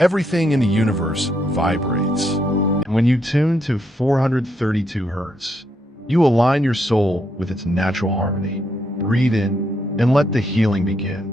Everything in the universe vibrates. And when you tune to 432 hertz, you align your soul with its natural harmony. Breathe in and let the healing begin.